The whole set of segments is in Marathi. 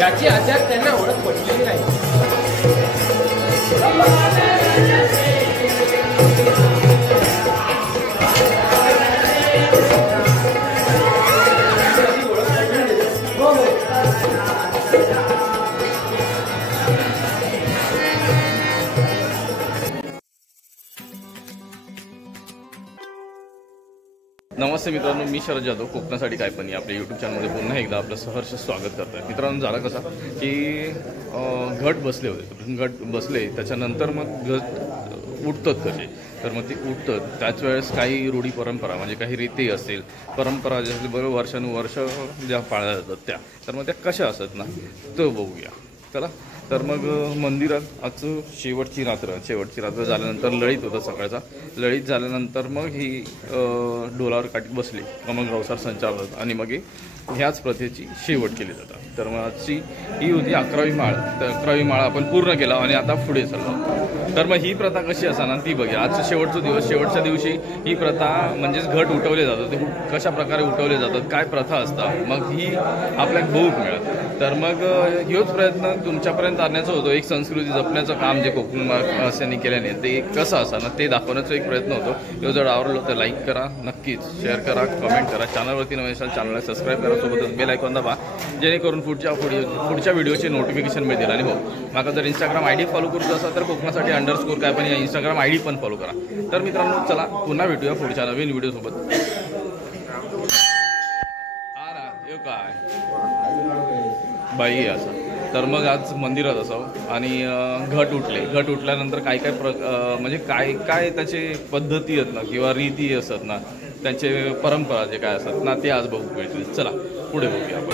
याची अद्याप त्यांना ओळख पटलेली नाही. नमस्ते मित्रांनो, मी शरद जाधव, कोकणासाठी काय पण आपल्या यूट्यूब चॅनलमध्ये पुन्हा एकदा आपलं सहर्ष स्वागत करतो आहे. मित्रांनो, झाला कसा की घट बसले होते, घट बसले त्याच्यानंतर मग घट उठतात कसे, तर मग ते उठतात त्याच वेळेस काही रूढी परंपरा म्हणजे काही रीती असतील, परंपरा ज्या असतील बरोबर वर्षानुवर्ष ज्या पाळल्या जातात त्या, तर मग त्या कशा असतात ना तो बघूया चला. तर मग मंदिरात आज शेवटची रात्र झाल्यानंतर लळीत होतं सकाळचा. लळीत झाल्यानंतर मग ही डोलावर काठी बसली का मग रवसार संचालतात आणि मग ह्याच प्रथेची शेवट केली जातात. तर मग आजची ही होती 11वी माळ. तर 11वी माळ आपण पूर्ण केला आणि आता पुढे चाललो. तर मग ही प्रथा कशी असणार ती बघूया. आजचा शेवटचा दिवस, शेवटच्या दिवशी ही प्रथा म्हणजेच घट उठवले जातात. ते कशा प्रकारे उठवले जातात, काय प्रथा असतात, मग ही आपल्याला बघूक मिळत. तर मग ह्योच प्रयत्न तुमच्यापर्यंत आणण्याचा होतो. एक संस्कृती जपण्याचं काम जे कोकणवासियांनी केल्याने ते कसं असणार ते दाखवण्याचा एक प्रयत्न होतो. ह्यो जर आवडलं तर लाईक करा, नक्कीच शेअर करा, कमेंट करा. चॅनलवरती नवीन असाल चॅनलला सबस्क्राईब करा, सोबतच बेल आयकॉन दाबा जेणेकरून पुढच्या व्हिडिओचे नोटिफिकेशन मिळतील. आणि हो, माका जर इंस्टाग्राम ID फॉलो करूच असाल तर कोकणासाठी _ काय पण या इंस्टाग्राम ID पण फॉलो करा. तर मित्रांनो चला पुन्हा भेटूया पुढच्या नवीन व्हिडिओसोबत. काय बाई असं. तर मग आज मंदिरात असावं आणि घट उठल्यानंतर काय म्हणजे काय त्याचे पद्धती आहेत ना किंवा रीती असतात ना, त्यांचे परंपरा जे काय असतात ना ते आज बघू मिळतील. चला पुढे बघूया आपण.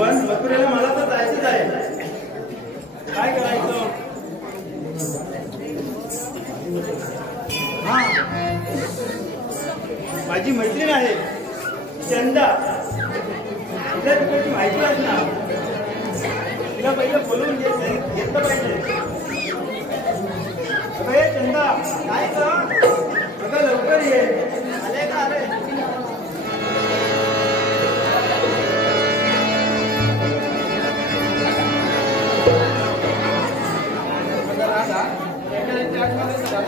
पण मथुरेला मला तर जायचंच आहे. काय करायचं? हा, माझी मैत्रीण आहे चंदा. तिला तिकडची माहिती असणार. तिला पहिलं बोलवून घेतलं पाहिजे. अगं चंदा, काय का? अगं लवकर ये. आले का? आले.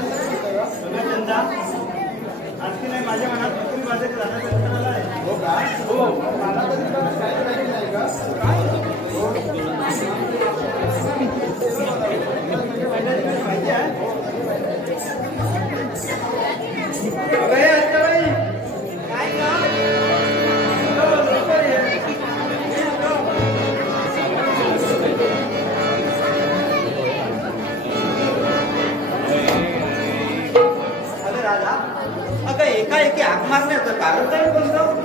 चंदा, आणखी नाही माझ्या मनात नोकरी बाजारी जाण्याचा विचार आला आहे. हो का? हो. मला तर तुला काय करायचं नाही का? काय? माहिती आहे? अगं अंताबाई, काय का? लवकर ये. अगं एकाएकी हाक मारण्याचं कारण तरी कोणतं?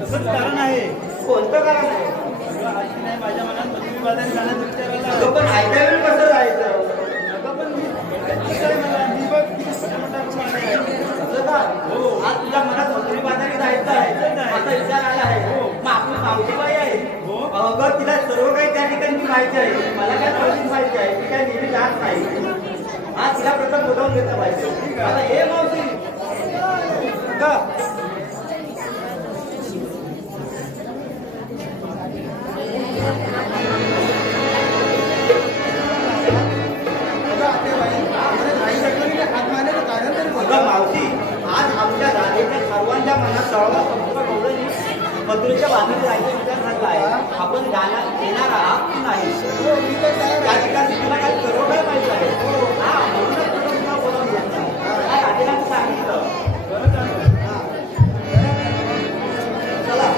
तसंच कारण आहे. कोणतं कारण आहे? आणखी नाही माझ्या मनात मथुरी बाजारी जाण्याचा विचार आला. पण आयत्या वेळी कसं जायचं? पण मी बघ हो, आज तुझ्या मनात मथुरी बाजारी जायचं आहे असा विचार आला आहे. मग आपली मावशीबाई आहे. अगं तिला सर्व काही त्या ठिकाणी माहिती आहे. मला काय थोडीच माहिती आहे. ती काय नेहमी जात नाही. आज तिला प्रथम बोलावून घेतला पाहिजे. आता हे मावशी मावशी, आज आमच्या राधेच्या सर्वांच्या मनात तळवा मथुरेच्या बाजूने जायचा विचार झाला आहे. आपण येणार आहात की नाही? त्या ठिकाणी तुला काही सर्व काय माहिती आहे. हा, म्हणूनच तुला बोलावून घेतलं. काय राधेला सांगितलं. चला.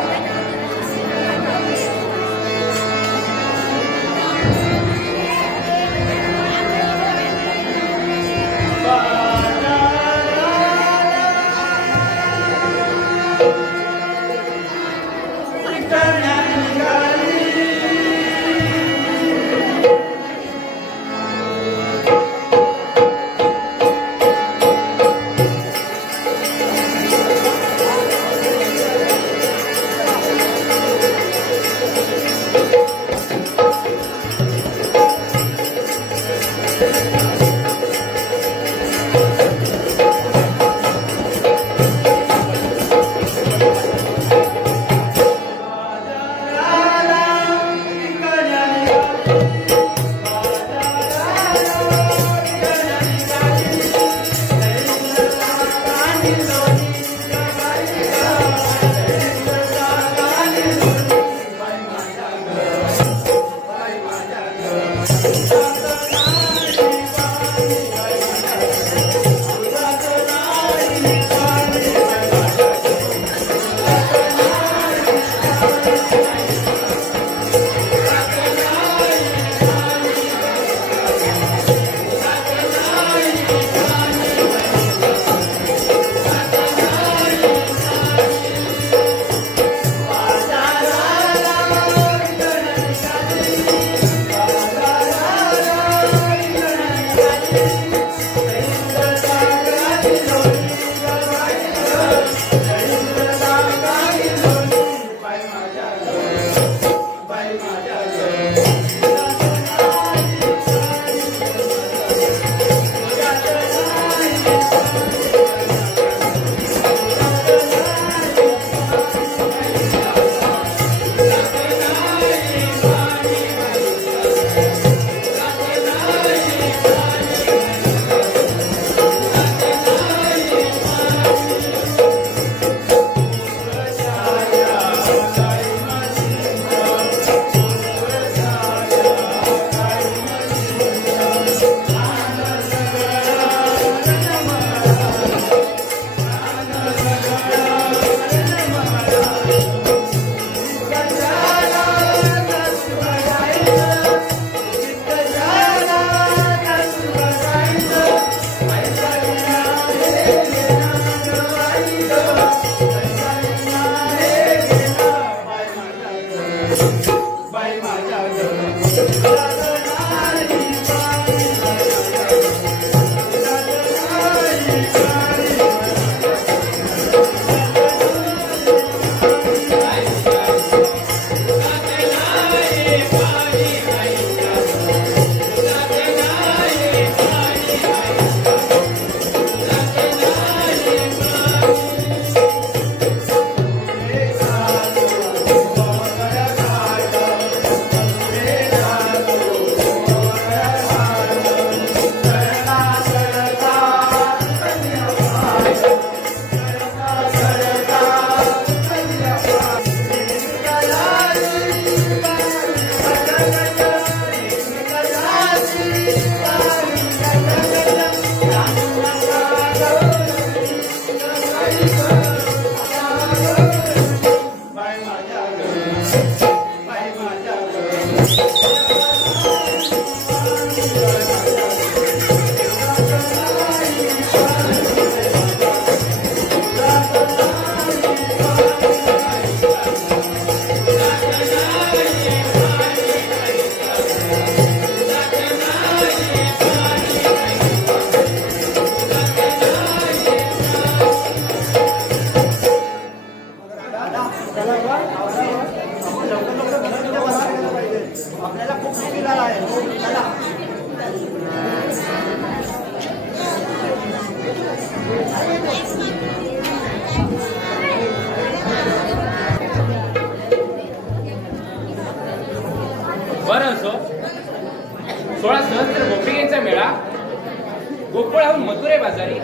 गोकुळाहून मथुरे बाजारी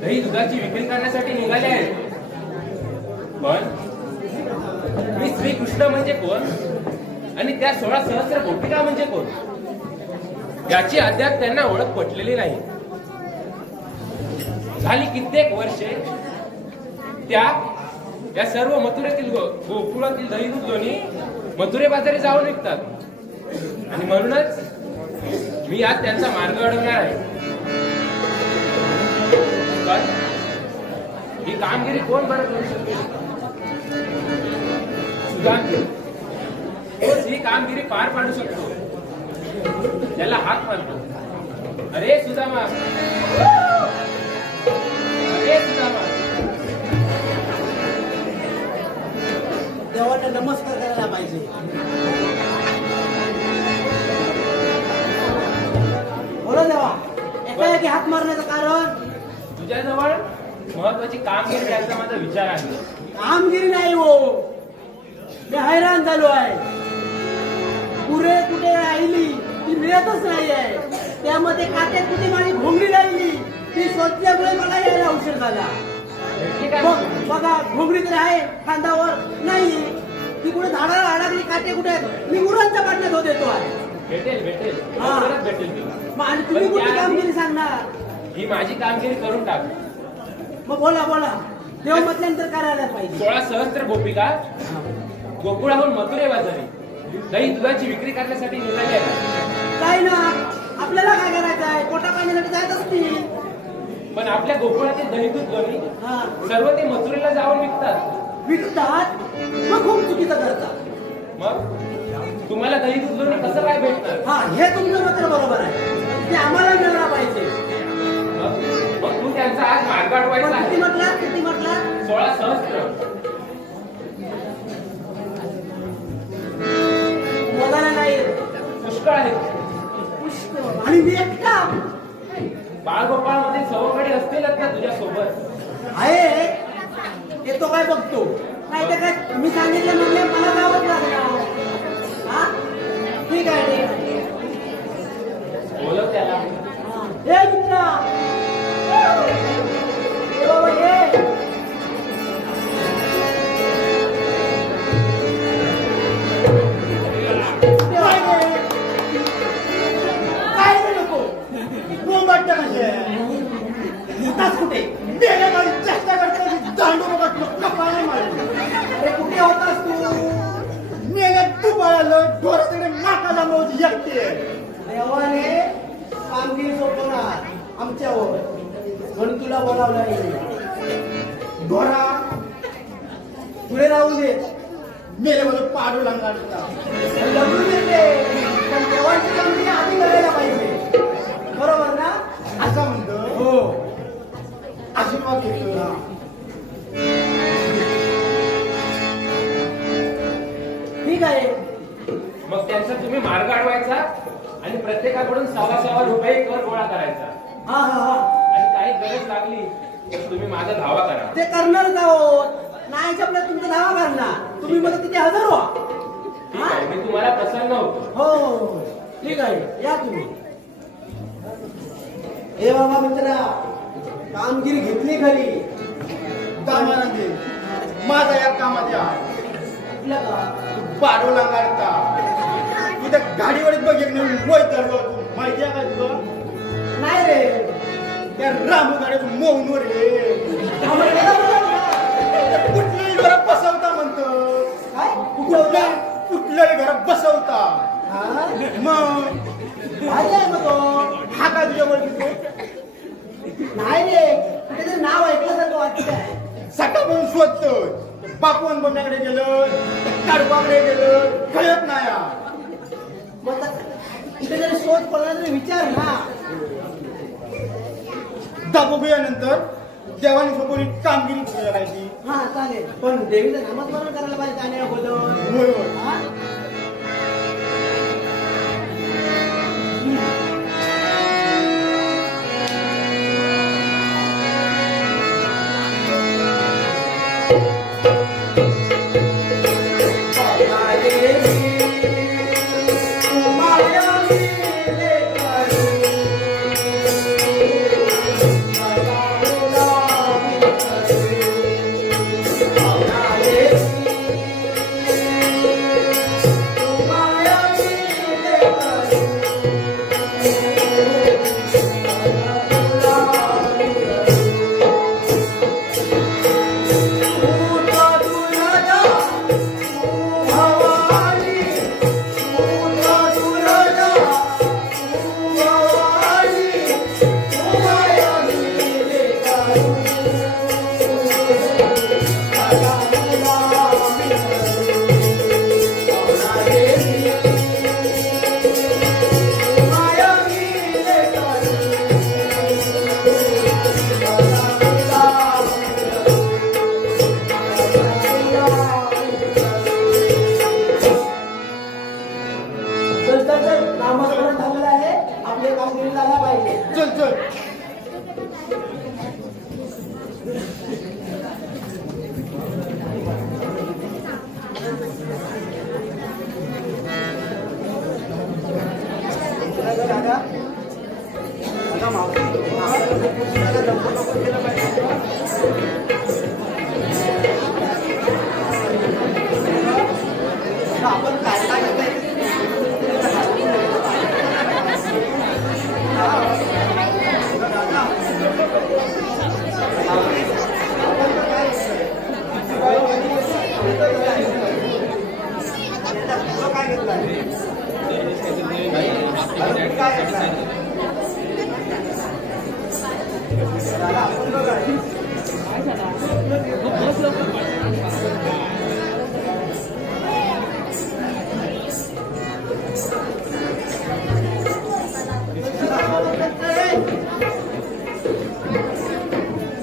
दही दुधाची विक्री करण्यासाठी निघाले आहेत. पण मी श्रीकृष्ण म्हणजे कोण आणि त्या 16 सहस्र गोपिका म्हणजे कोण याची अद्याप त्यांना ओळख पटलेली नाही. झाली कित्येक वर्षे या सर्व मथुरेतील गोकुळातील दही दूध दोन्ही मथुरे बाजारी जाऊन विकतात आणि म्हणूनच मी आज त्यांचा मार्ग अडवणार आहे. पण ही कामगिरी कोण बरं करू शकते? सुदाम तोच ही कामगिरी पार पाडू शकतो. त्याला हात मारतो. अरे सुदामा, अरे सुदामा. देवाला नमस्कार करायला पाहिजे. बोला देवा, एकाएकी हात मारण्याचं कारण? तुझ्याजवळ महत्वाची कामगिरी द्यायचा माझा विचार आहे. कामगिरी नाही हो, मी हैराण झालो आहे. पुरे कुठे राहिली ती मिळतच नाही आहे. त्यामध्ये काट्यात कुठे माझी घोंगडी राहिली ती शोधल्यामुळे मला यायला उशीर झाला. बघा घोंगडी तर आहे खांदावर नाही, ती कुठे झाडाला अडकली. काटे कुठे आहेत? मी गुरांच्या पाण्यात होत येतो आहे. भेटेल भेटेल मग आणि तुम्ही कुठे कामगिरी सांगणार? ही माझी कामगिरी करून टाक. मग बोला बोला, देव म्हटल्यानंतर करायला पाहिजे. 16 सहस्त्र गोपिका गोकुळाहून मथुरे बाजारी दही दुधाची विक्री करण्यासाठी निघाले आहेत. काय ना, आपल्याला काय करायचं आहे? पोटा पाण्यासाठी जायच असतील. पण आपल्या गोकुळातील दही दूध दोन्ही सर्व ते मथुरेला जाऊन विकतात. मग खूप चुकीचं करतात. मग तुम्हाला दही दूध दोन्ही कसं काय भेटणार? हा, हे तुमचं मात्र बरोबर आहे. ते आम्हाला मिळायला पाहिजे. मग तू त्यांचा आज मार्ग अडवायचा आहे. किती म्हटलं? 16 सहस्त्र. बोलायला नाही पुष्कळ आहे. पुष्कळ. आणि मी एकटा? बाळगोपाळ मध्ये सवकडे असतीलच ना तुझ्या सोबत? आहे, येतो काय बघतो. नाही तर काय मी सांगितलं म्हणजे मला जावंच लागणार. हा, ठीक आहे ठीक आहे. बोलव त्याला. हे मित्रा, बाबा ये. काय नको बोंबाटं कसे तास कुठे मेल्या गाडी चेष्टा करतो. दांडू बघत कपाळा मारली. अरे कुठे होतास तू? मेल्या तू पळालं ढोराकडे नाकाला मोज एकटे. देवाने कामगिरी सोपवणार आमच्यावर म्हणून तुला बोलावलं नाही. ढोरा पुढे राहू दे. मेले मला पाडू लागणार लग्न मिळते, पण देवाची कामगिरी आधी करायला पाहिजे. बरोबर ना? असं म्हणतो. हो, आशीर्वाद घेतो. ठीक आहे. मग त्यांचा तुम्ही मार्ग अडवायचा आणि प्रत्येकाकडून 6 रुपये कर गोळा करायचा. हा हा हा. आणि काही गरज लागली तर तुम्ही माझा धावा करा. ते करणारच आहोत. नाही आपल्याला तुमचा धावा करणार. तुम्ही मला तिथे हजर व्हा. ठीक आहे, मी तुम्हाला प्रसन्न होतो. हो ठीक आहे, या तुम्ही. हे बाबा मित्रा, कामगिरी घेतली खरी. कामाने माझा या कामाच्या पाडोला काढता तुझ्या गाडीवर बघ एक माहिती आहे का तुला? नाही रे, त्या रामू गाड्याचं मोहनवर रे कुठल्याही घरात बसवता म्हणतो. कुठल्याही घरात बसवता. मग हा का तुझ्या ओळखीतो? नाही रे, कुठेतरी नाव ऐकल्यासारखं वाटतंय. सकाळपासून शोधतो. बापवन बोलण्याकडे गेलं, कडबाकडे गेलं, कळत नाही. मग कुठेतरी शोध पडला तरी विचार ना. दाबोबयानंतर देवाने सोबत कामगिरी करायची. हा चालेल, पण देवीचं नामस्मरण करायला पाहिजे त्याने अगोदर. बरोबर.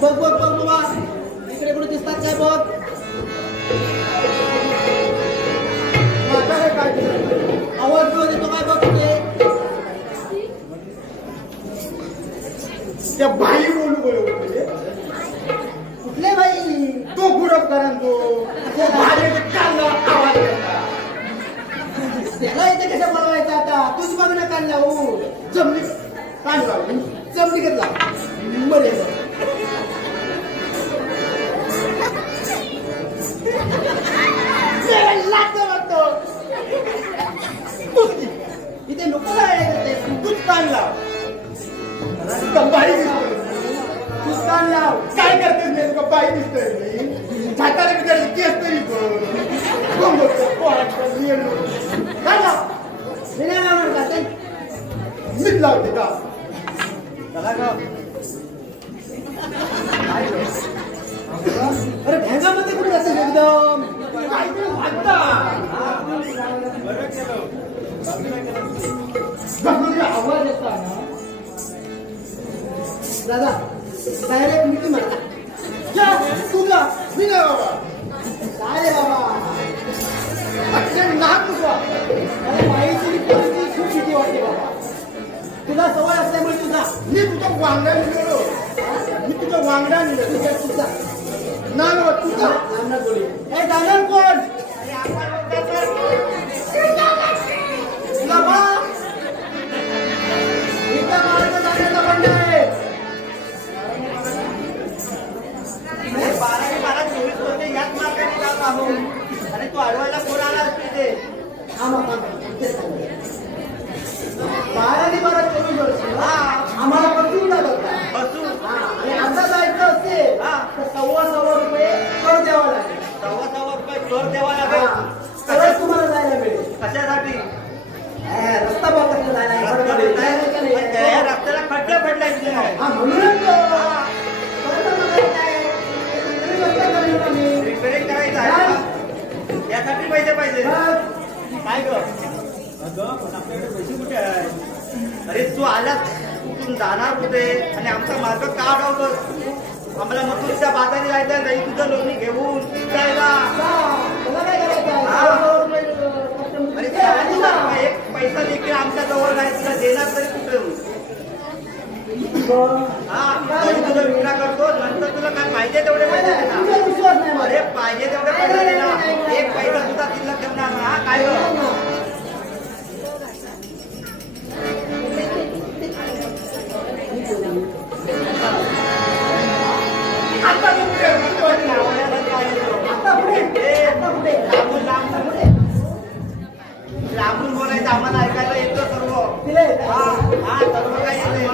बघ बघ बघ बाबा, इकडे कुठे दिसतात काय बघ. माझा हे काय आवाज जो देतो काय बघ कुठे. त्या बाई बोलू बोलू कुठले बाई. तो गुरब करा तो आवाज त्याला इथे कसं बोलवायचं आता. तूच बघ ना कान लावू. जमली कान लावू जमली घेतला मरे इथे नको जायला तूच कान लाव. तूच कान लाव. काय करतेस नाही तुका बाई दिसतोय छाताला बिचारी केस तरी काय लाव. मी नाही लावणार का ते मीच लावते का. अरे ढेंगामध्ये कुठे जाते एकदम आवाज येतो दादा डायरेक्ट मिठी मारता तुला मी नाही बाबा. काय रे बाबा नाक तुझा. अरे माहिती खूप भीती वाटते बाबा. तुला सवय असल्यामुळे तुझा मी तुझा वांगडा निघलो. मी तुझा वांगडा निघलो तुझा ना तुझा नाना बोली हे जाणार कोण. आणि तू अडवायला कोण आला असते. 12 ते 24 वर्ष आम्हाला बसून लागत बसून आणि आता जायचं असेल तर ₹1,000 कर द्यावा लागेल. ₹1,000 कर द्यावा लागेल. तरच तुम्हाला जायला मिळेल. कशासाठी. रस्ता बघत जायला रस्त्याला खड्डे पडलाय म्हणूनच रिपेरिंग करायचं आहे. यासाठी पैसे पाहिजे. काय ग आपल्याकडे पैसे कुठे आहे. अरे तू आलास कुठून जाणार कुठे आणि आमचा मार्ग का अडवतोस. आम्हाला मग तुझ्या बाजारी जायचं नाही तुझं लोणी घेऊन जायला. अरे एक पैसा देखील आमच्या जवळ नाही. तुला देणार तरी कुठे. तुझा विक्रा करतो नंतर तुला काय पाहिजे तेवढे पैसे देणार. अरे पाहिजे तेवढे पैसे देणार. एक पैसा तुझा शिल्लक ठेवणार ना. काय लांबून बोलायचं आम्हाला ऐकायला येतं सर्व. हा सर्व काय येते.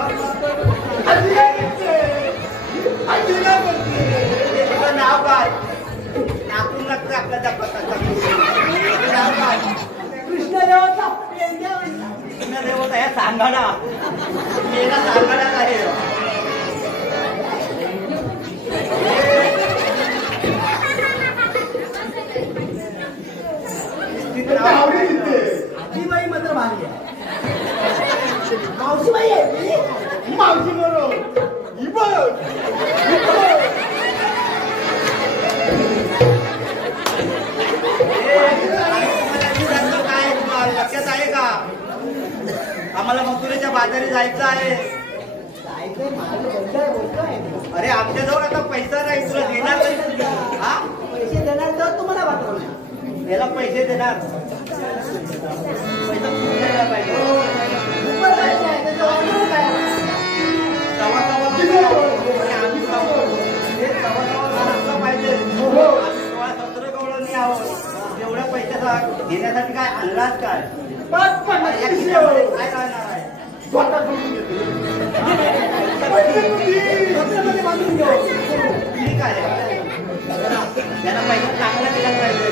तुझं नाव काय. नाकून लागतं आपल्या नाव काय. कृष्णदेवता कृष्णदेवता हे सांगाडा. मेला सांगाडाच आहे. आजीबाई मात्र भारी आहे. मावशीबाई आहे. मावशी बरोबर काय लक्षात आहे का. आम्हाला मथुरेच्या बाजारी जायचं आहे. अरे आमच्याजवळ आता पैसा नाही. तुला देणार तरी. हा पैसे देणार तर तुम्हाला वाटवणार. याला पैसे देणार. पैसा खूप द्यायला पाहिजे. आम्ही पाहिजे. 16-17 गवळणी आहोत. एवढ्या पैशाचा घेण्यासाठी काय आणलाच काय. काय राहणार आहे. ठीक आहे. त्याला पैसा चांगला दिला पाहिजे.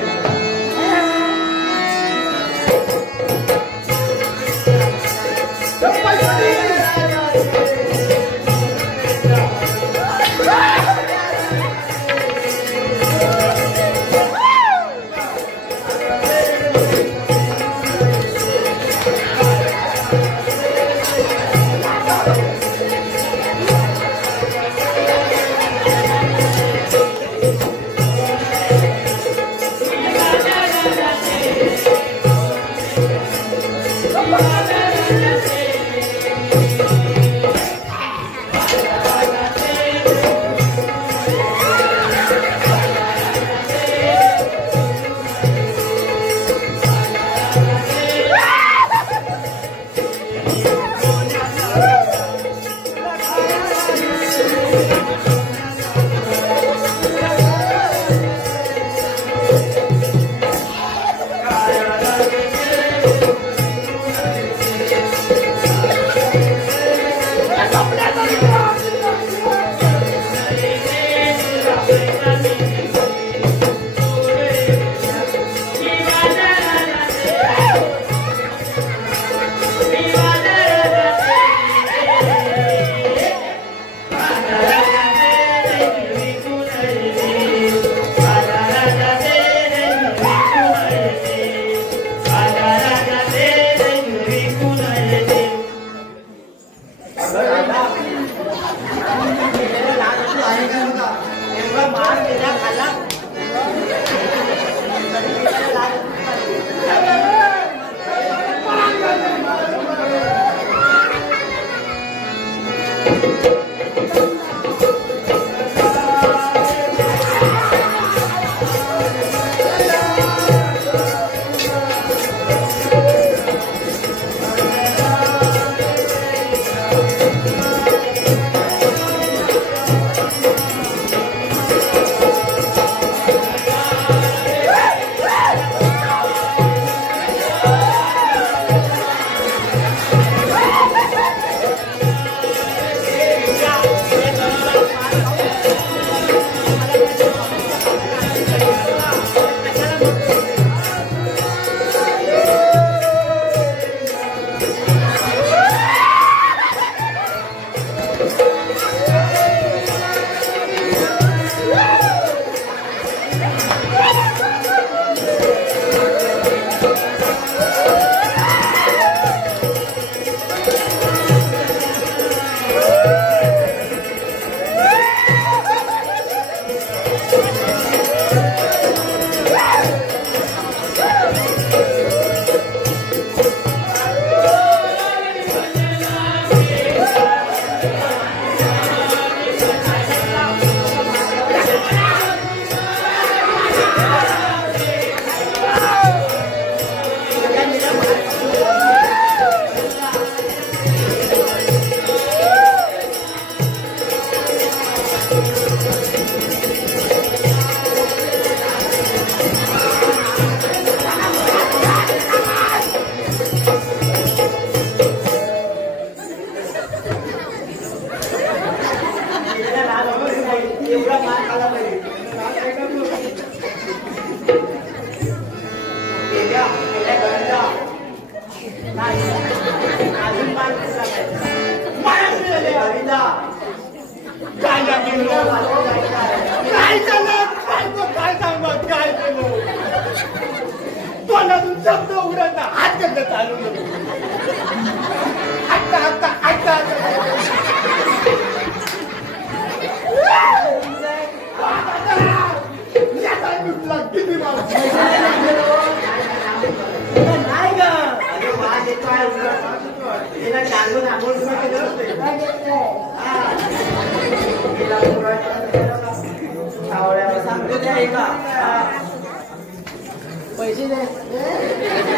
पैसे दे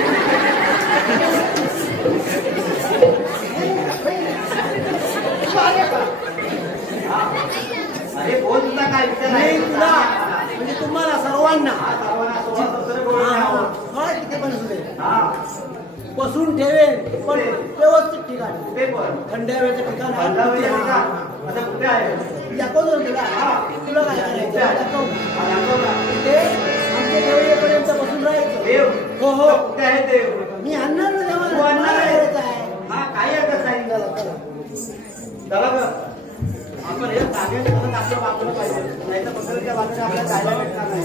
अरे बोल तुला काय विचार नाही तुला म्हणजे तुम्हाला सर्वांना किती पण असू दे बसून ठेवेल पण व्यवस्थित ठिकाणी थंड हवेचं ठिकाण आता कुठे आहे दाखवतो तुला तुला काय करायचं दाखव ते आमच्या देवळीपर्यंत बसून राहायचं हो हो कुठे आहे ते मी आणणार ना तू तेव्हा आणणार आहे? आहे हा काय आहे कसं चला ग आपण हे जागेत आपलं वापरलं पाहिजे नाही तर पकडच्या बाजूने आपल्याला जायला भेटणार नाही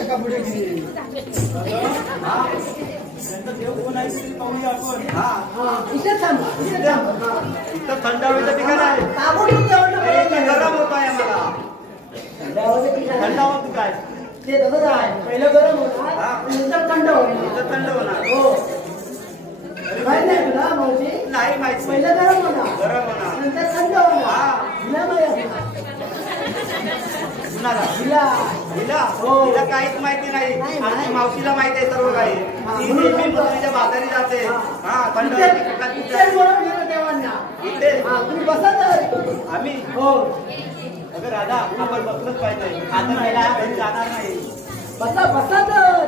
एका पुढे त्यांचं देव कोण आहे ते पाहूया आपण इथे थांबा इथे थांबा इथं थंड हवेचं ठिकाण आहे ताबडतोब जेवण इथं गरम होत आहे मला थंड हवा काय ते तसंच आहे पहिलं गरम होणार नंतर थंड होणार इथं थंड होणार हो माहित नाही तुला मावशी नाही माहिती पहिलं गरम होणार गरम होणार नंतर थंड होणार हिला माहिती कुणाला हिला हिला हो. हिला काहीच माहिती नाही नाही, आणि नाही. मावशीला माहिती आहे सर्व काही ती नेहमी मुलीच्या बाजारी जाते हा थंड इथे- हवेच्या ठिकाणी इथेच बोलवून गेलं देवांना इथे तुम्ही बसा तर आम्ही हो अगं राधा आपण बसलंच पाहिजे आता महिला घरी जाणार नाही बसा बसा तर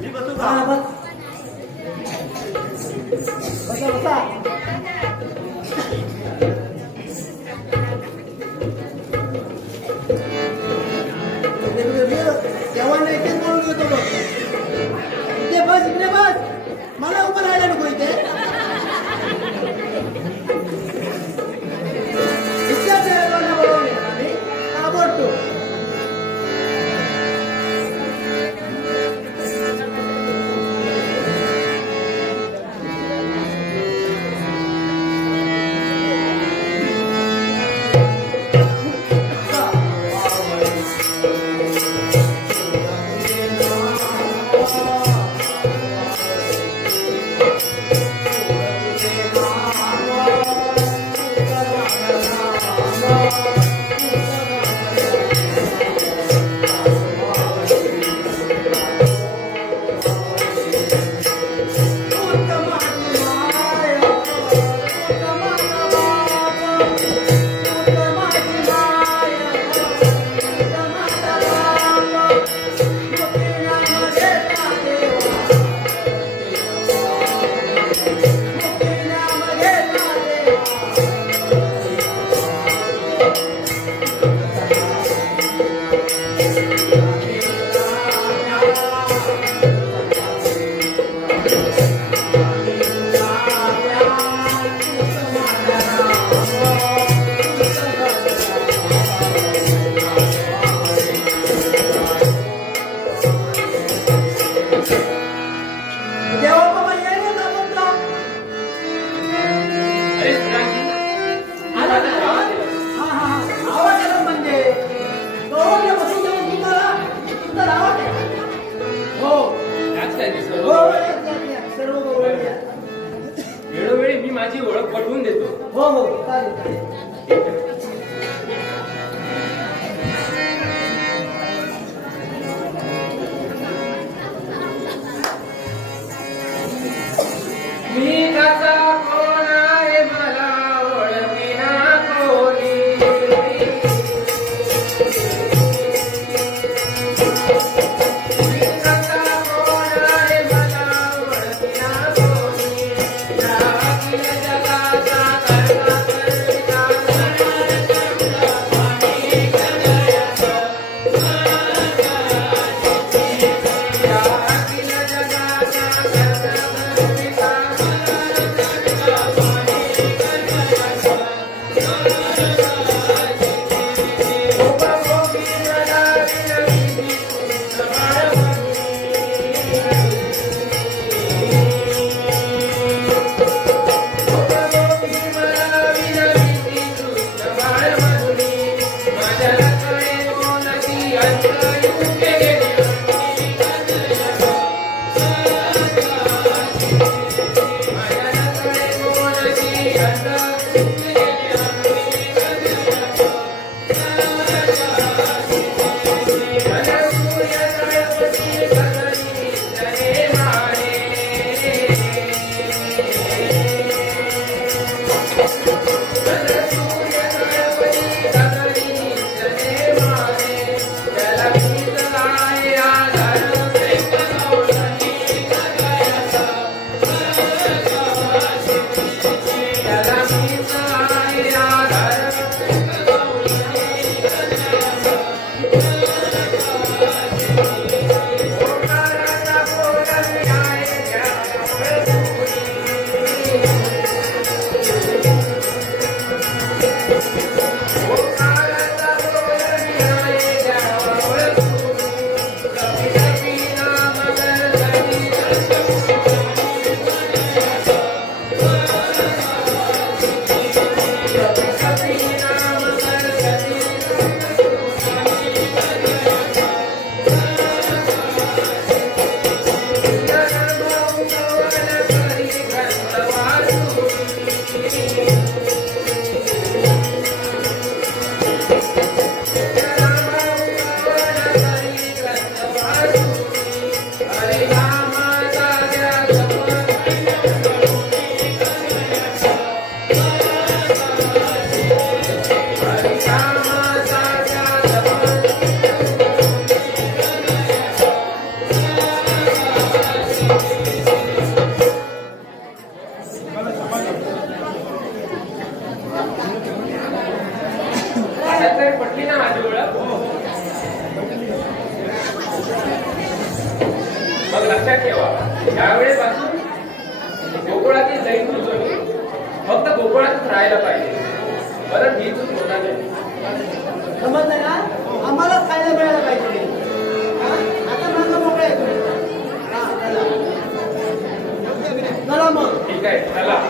मी बसू हा का बस बसा बसा देवांना इथेच बोलून घेतो बघ इथे बस मला उभं राहायला नको इथे इतक्याच देवांना बोलवून येणार आम्ही आवडतो पटली ना माझी ओळख मग लक्षात ठेवा यावेळेपासून गोकुळातील जैन तुझं फक्त गोकुळातच राहायला पाहिजे परत ही चूक होणार नाही समजलं ना आम्हाला खायला मिळायला पाहिजे आता माझं मोकळं आहे चला मग ठीक आहे चला